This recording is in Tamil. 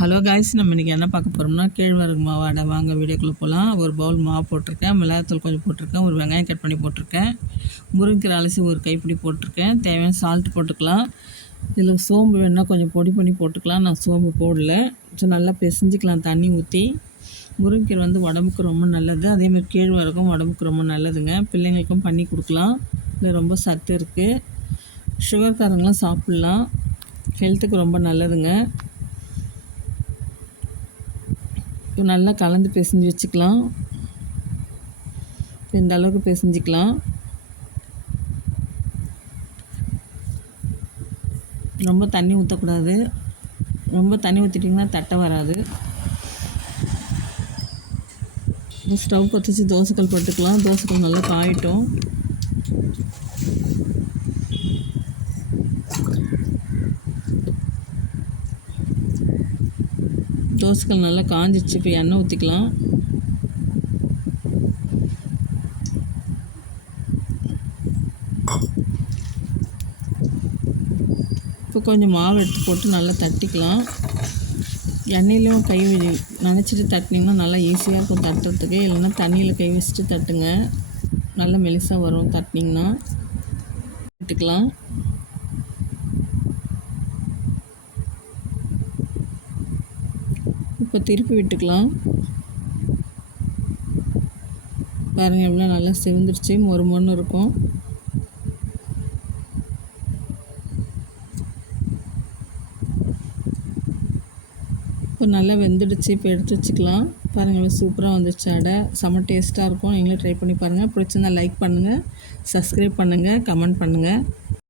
ஹலோ காய்ஸ் நம்ம இன்றைக்கி என்ன பார்க்க போகிறோம்னா கேழ்வரகு மாவு அடை. வாங்க வீடியோக்குள்ளே போகலாம் ஒரு பவுல் மாவு போட்டிருக்கேன். மிளகாத்தூள் கொஞ்சம் போட்டிருக்கேன். ஒரு வெங்காயம் கட் பண்ணி போட்டிருக்கேன். முருங்கைக்கீரை அலசி ஒரு கைப்பிடி போட்டிருக்கேன். தேவையான சால்ட் போட்டுக்கலாம். இதில் சோம்பு வேணால் கொஞ்சம் பொடி பண்ணி போட்டுக்கலாம். நான் சோம்பு போடல. ஸோ நல்லா பிசைஞ்சிக்கலாம். தண்ணி ஊற்றி முருங்கைக்கீரை வந்து உடம்புக்கு ரொம்ப நல்லது. அதேமாதிரி கேழ்வரகும் உடம்புக்கு ரொம்ப நல்லதுங்க. பிள்ளைங்களுக்கும் பண்ணி கொடுக்கலாம். இதில் ரொம்ப சத்து இருக்குது சுகர்காரங்களாம் சாப்பிட்லாம். ஹெல்த்துக்கு ரொம்ப நல்லதுங்க. இப்போ நல்லா கலந்து பிசைஞ்சு வச்சுக்கலாம். இந்த அளவுக்கு பிசைஞ்சிக்கலாம். ரொம்ப தண்ணி ஊற்றக்கூடாது ரொம்ப தண்ணி ஊற்றிட்டிங்கன்னா தட்டை வராது. ஸ்டவ் பற்றி தோசைக்கல் போட்டுக்கலாம். தோசைக்கல் நல்லா காயிட்டும். தோசைக்கல் நல்லா காஞ்சிச்சு இப்போ எண்ணெய் ஊற்றிக்கலாம் இப்போ கொஞ்சம் மாவு எடுத்து போட்டு நல்லா தட்டிக்கலாம். எண்ணெயிலும் கை நினச்சிட்டு தட்டினீங்கன்னா நல்லா ஈஸியாக இருக்கும் தட்டுறதுக்கு. இல்லைன்னா தண்ணியில் கை வச்சுட்டு தட்டுங்க. நல்லா மெலிசாக வரும் தட்டினீங்கன்னா. எடுத்துக்கலாம். இப்போ திருப்பி விட்டுக்கலாம். பாருங்கள் எவ்வளோ நல்லா செவந்துருச்சு. மொறு மொன்று இருக்கும். இப்போ நல்லா வெந்துடுச்சு. இப்போ எடுத்து வச்சுக்கலாம். பாருங்கள் சூப்பராக வந்துச்சு அடை. செம்ம டேஸ்ட்டாக இருக்கும். நீங்களும் ட்ரை பண்ணி பாருங்கள் பிடிச்சிருந்தா லைக் பண்ணுங்கள் சப்ஸ்கிரைப் பண்ணுங்கள் கமெண்ட் பண்ணுங்கள்